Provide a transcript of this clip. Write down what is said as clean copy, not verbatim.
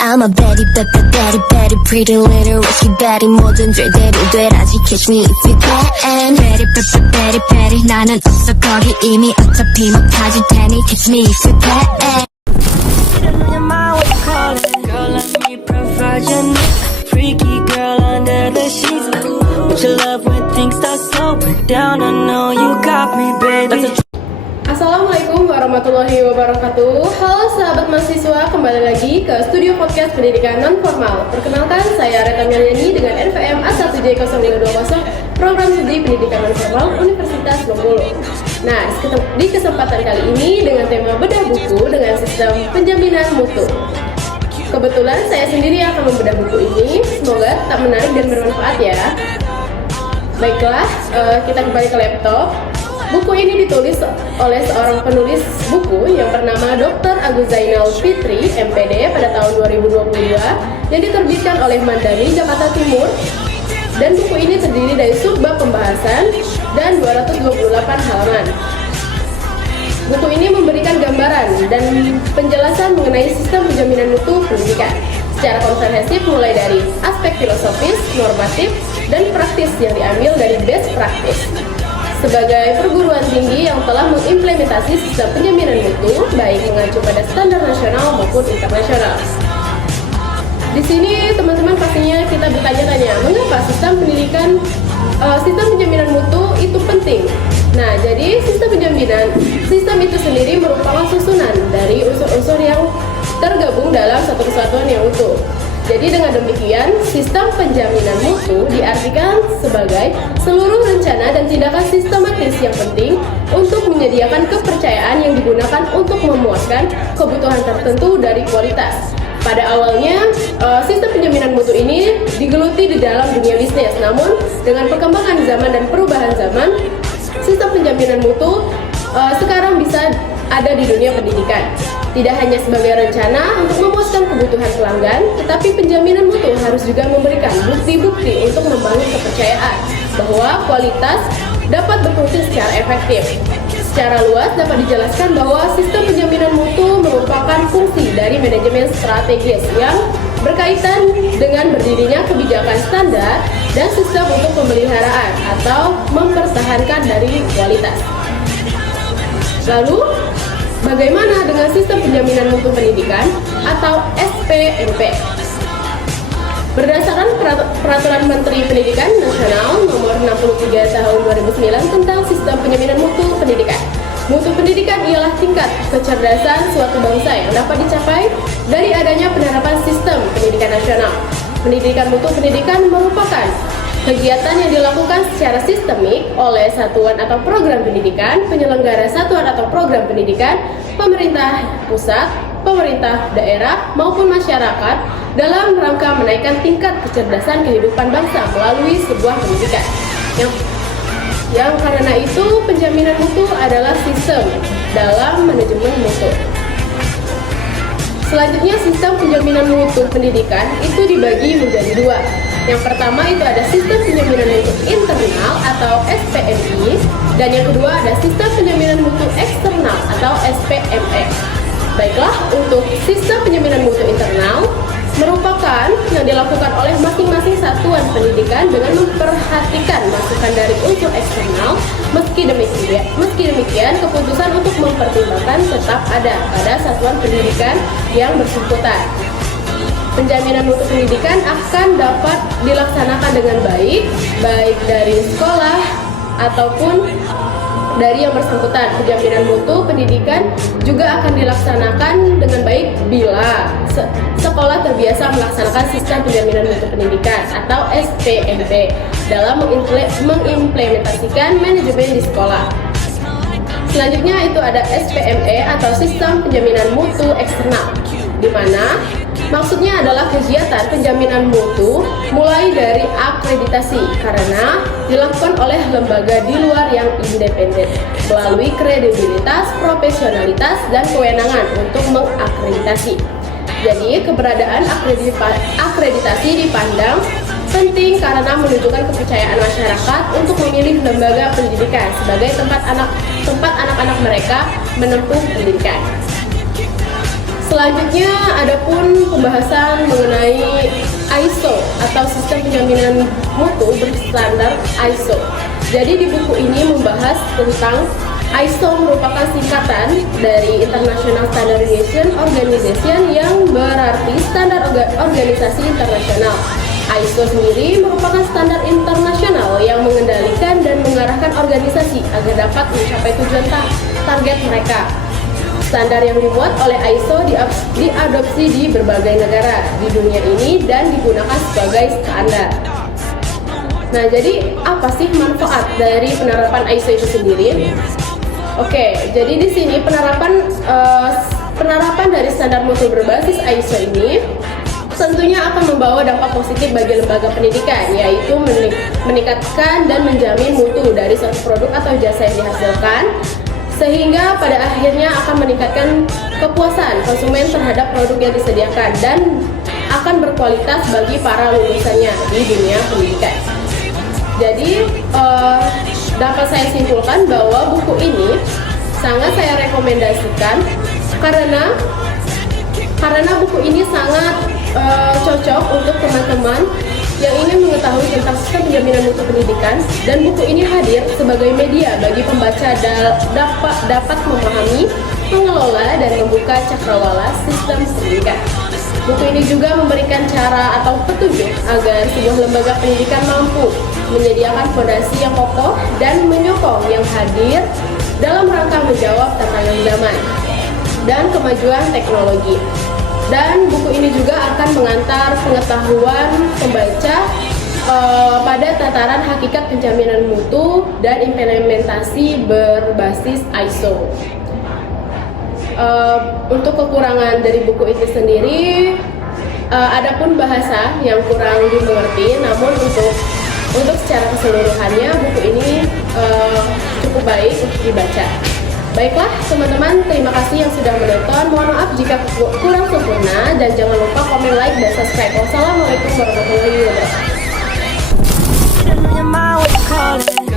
I'm a baddie, baddie, baddie, pretty little risky baddie. 뭐든 제대로 되라지, catch me if you can. Baddie, baddie, baddie, 나는 없어 거기 이미 어차피 못하질 테니 catch me if you can. Girl, let me provide your needs. Freaky girl under the sheets. But your love when things start slowing down. I know you got me, baby. Assalamualaikum warahmatullahi wabarakatuh. Halo sahabat mahasiswa, kembali lagi ke Studio Podcast Pendidikan Non-Formal. Perkenalkan, saya Reta Meliani dengan NVM A1J0520, Program Studi Pendidikan Non-Formal Universitas Bengkulu. Nah, di kesempatan kali ini dengan tema bedah buku dengan sistem penjaminan mutu. Kebetulan saya sendiri akan membedah buku ini, semoga tetap menarik dan bermanfaat ya. Baiklah, kita kembali ke laptop. Buku ini ditulis oleh seorang penulis buku yang bernama Dr. Agus Zainal Fitri, MPD, pada tahun 2022 yang diterbitkan oleh Mandani, Jakarta Timur. Dan buku ini terdiri dari subbab pembahasan dan 228 halaman. Buku ini memberikan gambaran dan penjelasan mengenai sistem penjaminan mutu pendidikan secara komprehensif, mulai dari aspek filosofis, normatif, dan praktis yang diambil dari best practice. Sebagai perguruan tinggi yang telah mengimplementasi sistem penjaminan mutu, baik mengacu pada standar nasional maupun internasional. Di sini teman-teman pastinya kita bertanya-tanya, mengapa sistem penjaminan mutu itu penting? Nah, jadi sistem itu sendiri merupakan susunan dari unsur-unsur yang tergabung dalam satu kesatuan yang utuh. Jadi dengan demikian, sistem penjaminan mutu diartikan sebagai seluruh rencana dan tindakan sistematis yang penting untuk menyediakan kepercayaan yang digunakan untuk memuaskan kebutuhan tertentu dari kualitas. Pada awalnya, sistem penjaminan mutu ini digeluti di dalam dunia bisnis. Namun, dengan perkembangan zaman dan perubahan zaman, sistem penjaminan mutu sekarang bisa ada di dunia pendidikan. Tidak hanya sebagai rencana untuk memuaskan kebutuhan pelanggan, tetapi penjaminan mutu harus juga memberikan bukti-bukti untuk membangun kepercayaan bahwa kualitas dapat berfungsi secara efektif. Secara luas dapat dijelaskan bahwa sistem penjaminan mutu merupakan fungsi dari manajemen strategis yang berkaitan dengan berdirinya kebijakan standar dan sistem untuk pemeliharaan atau mempertahankan dari kualitas. Lalu, bagaimana dengan sistem penjaminan mutu pendidikan atau SPMP? Berdasarkan Peraturan Menteri Pendidikan Nasional Nomor 63 Tahun 2009 tentang Sistem Penjaminan Mutu Pendidikan. Mutu pendidikan ialah tingkat kecerdasan suatu bangsa yang dapat dicapai dari adanya penerapan sistem pendidikan nasional. Pendidikan mutu pendidikan merupakan kegiatan yang dilakukan secara sistemik oleh satuan atau program pendidikan, penyelenggara satuan atau program pendidikan, pemerintah pusat, pemerintah daerah, maupun masyarakat dalam rangka menaikkan tingkat kecerdasan kehidupan bangsa melalui sebuah pendidikan. Yang karena itu, penjaminan mutu adalah sistem dalam manajemen mutu. Selanjutnya, sistem penjaminan mutu pendidikan itu dibagi menjadi dua. Yang pertama itu ada sistem penjaminan mutu internal atau SPMI, dan yang kedua ada sistem penjaminan mutu eksternal atau SPME. Baiklah, untuk sistem penjaminan mutu internal merupakan yang dilakukan oleh masing-masing satuan pendidikan dengan memperhatikan masukan dari unsur eksternal. Meski demikian, keputusan untuk mempertimbangkan tetap ada pada satuan pendidikan yang bersangkutan. Penjaminan mutu pendidikan akan dapat dilaksanakan dengan baik dari sekolah ataupun dari yang bersangkutan. Penjaminan mutu pendidikan juga akan dilaksanakan dengan baik bila sekolah terbiasa melaksanakan sistem penjaminan mutu pendidikan atau SPMP dalam mengimplementasikan manajemen di sekolah. Selanjutnya itu ada SPME atau sistem penjaminan mutu eksternal, di mana maksudnya adalah kegiatan penjaminan mutu mulai dari akreditasi karena dilakukan oleh lembaga di luar yang independen melalui kredibilitas, profesionalitas, dan kewenangan untuk mengakreditasi. Jadi keberadaan akreditasi dipandang penting karena menunjukkan kepercayaan masyarakat untuk memilih lembaga pendidikan sebagai tempat anak-anak mereka menempuh pendidikan. Selanjutnya ada pun pembahasan mengenai ISO atau sistem penjaminan mutu berstandar ISO. Jadi di buku ini membahas tentang ISO merupakan singkatan dari International Standardization Organization yang berarti standar organisasi internasional. ISO sendiri merupakan standar internasional yang mengendalikan dan mengarahkan organisasi agar dapat mencapai tujuan target mereka. Standar yang dibuat oleh ISO diadopsi di berbagai negara di dunia ini dan digunakan sebagai standar. Nah, jadi apa sih manfaat dari penerapan ISO itu sendiri? Oke, jadi di sini penerapan dari standar mutu berbasis ISO ini tentunya akan membawa dampak positif bagi lembaga pendidikan, yaitu meningkatkan dan menjamin mutu dari suatu produk atau jasa yang dihasilkan, sehingga pada akhirnya akan meningkatkan kepuasan konsumen terhadap produk yang disediakan dan akan berkualitas bagi para lulusannya di dunia pendidikan. Jadi dapat saya simpulkan bahwa buku ini sangat saya rekomendasikan karena buku ini sangat cocok untuk teman-teman yang ingin mengetahui tentang sistem penjaminan mutu pendidikan, dan buku ini hadir sebagai media bagi pembaca dapat memahami, mengelola, dan membuka cakrawala sistem pendidikan. Buku ini juga memberikan cara atau petunjuk agar sebuah lembaga pendidikan mampu menyediakan fondasi yang kokoh dan menyokong yang hadir dalam rangka menjawab tantangan zaman dan kemajuan teknologi. Dan buku ini juga akan mengantar pengetahuan pembaca pada tataran hakikat penjaminan mutu dan implementasi berbasis ISO. Untuk kekurangan dari buku ini sendiri, adapun bahasa yang kurang dimengerti, namun untuk secara keseluruhannya buku ini cukup baik untuk dibaca. Baiklah teman-teman, terima kasih yang sudah menonton. Mohon maaf jika kurang sempurna, dan jangan lupa komen, like, dan subscribe. Wassalamualaikum warahmatullahi wabarakatuh.